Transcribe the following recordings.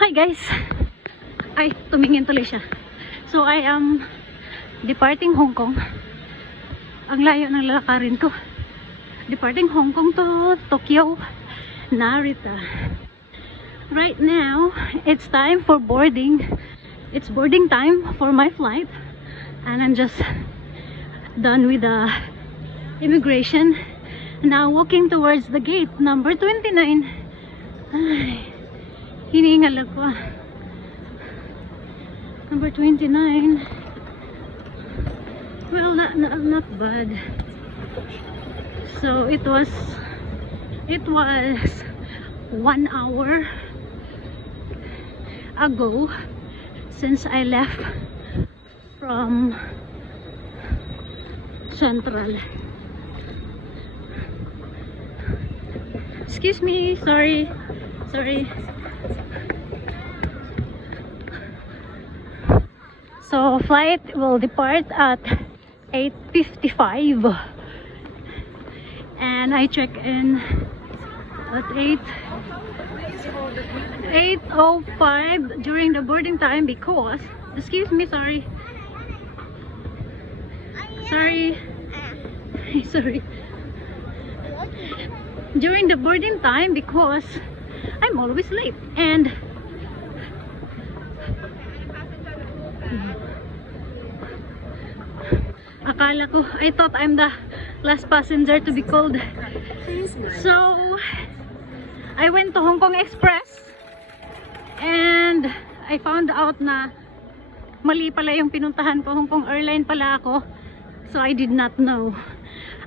Hi guys! Ay, tumingin tuloy siya. So I am departing Hong Kong. Ang layo ng lalakarin ko. Departing Hong Kong to Tokyo, Narita. Right now, it's time for boarding. It's boarding time for my flight. And I'm just done with the immigration. Now walking towards the gate number 29. Ay, hiningal ako. Number 29. Well, not bad. So it was 1 hour ago since I left from Central. Excuse me, sorry. So flight will depart at 8:55 and I check in at 8:05 during the boarding time because, excuse me, sorry during the boarding time because I'm always late. And akala ko, I thought I'm the last passenger to be called. So I went to Hong Kong Express and I found out na mali pala yung pinuntahan ko. Hong Kong Airline pala ako. So I did not know.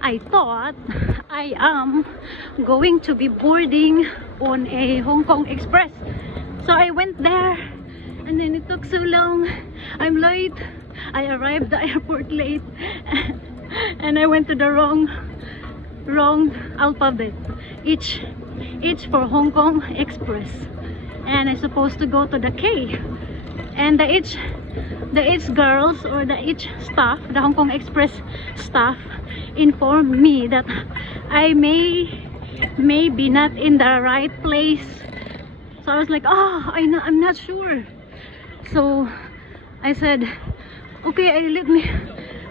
I thought I am going to be boarding on a Hong Kong Express. So I went there and then it took so long. I'm late. I arrived at the airport late and I went to the wrong alphabet. Each for Hong Kong Express. And I'm supposed to go to the K. And the H girls or the H staff, the Hong Kong Express staff, informed me that I may be not in the right place. So I was like, I'm not sure. So I said, okay,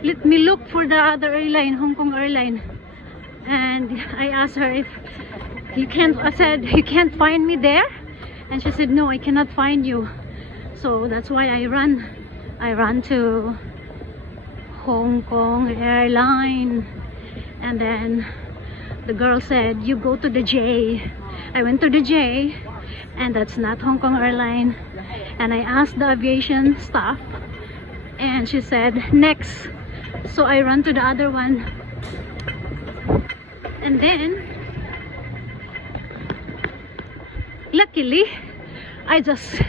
let me look for the other airline, Hong Kong Airline. And I asked her if I said, you can't find me there? And she said, no, I cannot find you. So that's why I ran to Hong Kong Airline. And then the girl said, you go to the J. I went to the J and that's not Hong Kong Airline. And I asked the aviation staff and she said next. So I ran to the other one. And then luckily I just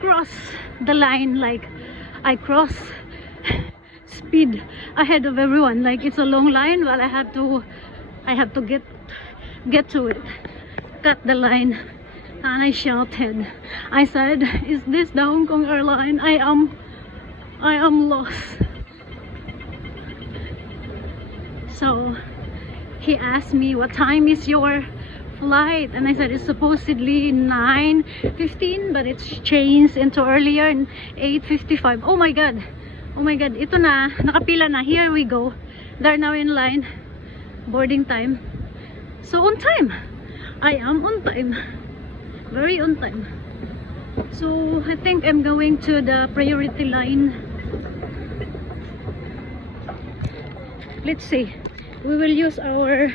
crossed the line, like I cross speed ahead of everyone, like it's a long line. Well, I have to get to it, cut the line. And I shouted, I said, is this the Hong Kong Airline? I am lost. So he asked me, what time is your flight? And I said it's supposedly 9:15, but it's changed into earlier, 8:55. Oh my god, ito na, nakapila na. Here we go, they're now in line. Boarding time. So on time, I am on time, very on time. So I think I'm going to the priority line. Let's see, we will use our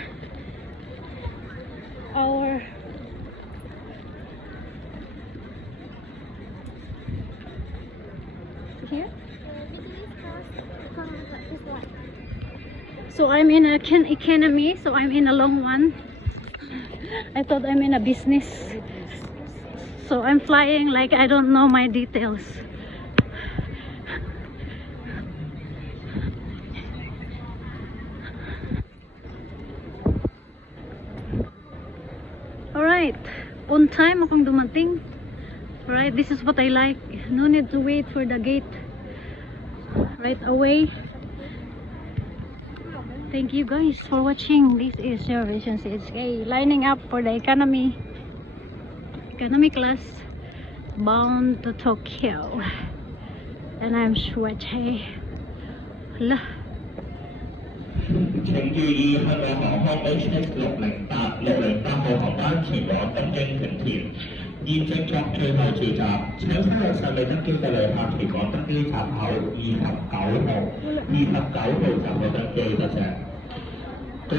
here. So I'm in a economy, so I'm in a long one. I thought I'm in a business. So I'm flying like I don't know my details. Alright, on time akong dumating. Alright, this is what I like. No need to wait for the gate. Right away. Thank you guys for watching. This is your Vision 6K lining up for the economy class. bound to Tokyo, and I'm sweaty. 請注意香港航空 HX608號航班前往東京成田，現正作最後召集，請稍後順利登機嘅旅客前往登機閘口29號，29號閘口登機，多謝。